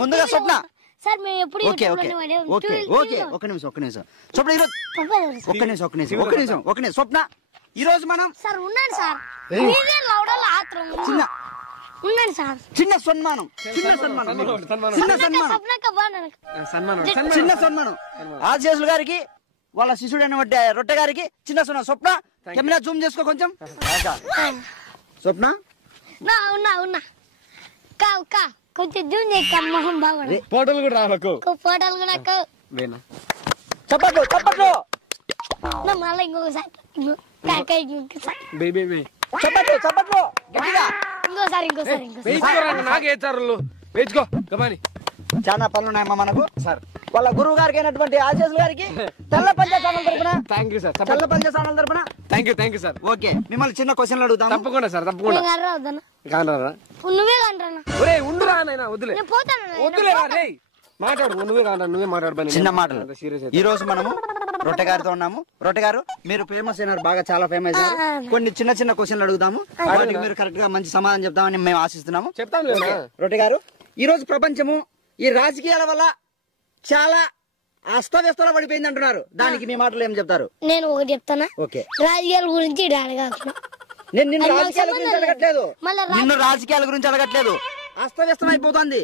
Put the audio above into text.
ముందుగా స్వప్న సార్ మేము ఎప్పుడు ఓకే ఓకే ఓకే ఓకే ఒక్క నిమిషం స్వప్న ఈరోజు ఒక్క నిమిషం స్వప్న ఈరోజు మనం సార్ ఉన్నాను సార్ మీరే లౌడల్ ఆత్రం చిన్న ఉన్నాను సార్ చిన్న సన్మానం ఆశీస్సులు గారికి వాళ్ళ శిష్యుడైన రొట్టె గారికి చిన్న స్వప్న కెమెరా జూమ్ చేసుకో కొంచెం స్వప్న ఉన్నా కా కొంచెం జూమ్ చేయ మొహం బాగుంది ఫోటోలు కూడా రాకు ఫోటోలు కూడా చప్పట్లు మళ్ళీ ఇంకొకసారి చప్పట్లు గట్టిగా ఇంకోసారి నాకేచారు వేసుకో కమాని చాలా పనులు ఉన్నాయమ్మా మనకు సార్ వాళ్ళ గురువు గారికి అయినటువంటి ఆశీస్సులు గారికి తెల్ల పంచాయతీ తరపున థ్యాంక్ యూ సార్ తెల్ల పంచాయతీ తరపున థ్యాంక్ యూ సార్ ఓకే మిమ్మల్ని చిన్న క్వశ్చన్లు అడుగుతాను తప్పకుండా సార్ తప్పకుండా నువ్వే కంటారా ఉండురా నాయనా వద్దులే వద్దులేరా రే మాట్లాడు నువ్వే మాట్లాడు చిన్న మాటలు ఈ రోజు మనము రొట్టె గారితో ఉన్నాము రొట్టె గారు మీరు ఫేమస్ అయినారు బాగా చాలా ఫేమస్ అయినారు కొన్ని చిన్న క్వశ్చన్లు అడుగుతాము వాటికి మీరు కరెక్ట్ గా మంచి సమాధానం చెప్తామని మేము ఆశిస్తున్నాము చెప్తాను రొట్టె గారు ఈ రోజు ప్రపంచము ఈ రాజకీయాల వల్ల చాలా అస్తవ్యస్తలో పడిపోయింది అంటున్నారు దానికి మీ మాటలు ఏం చెప్తారు నేను ఒకటి చెప్తానా ఓకే రాజకీయాల గురించి అడగాల్సిన నేను నిన్ను రాజకీయాల గురించి అడగట్లేదు నిన్ను రాజకీయాల గురించి అడగట్లేదు అస్తవ్యస్తం అయిపోతుంది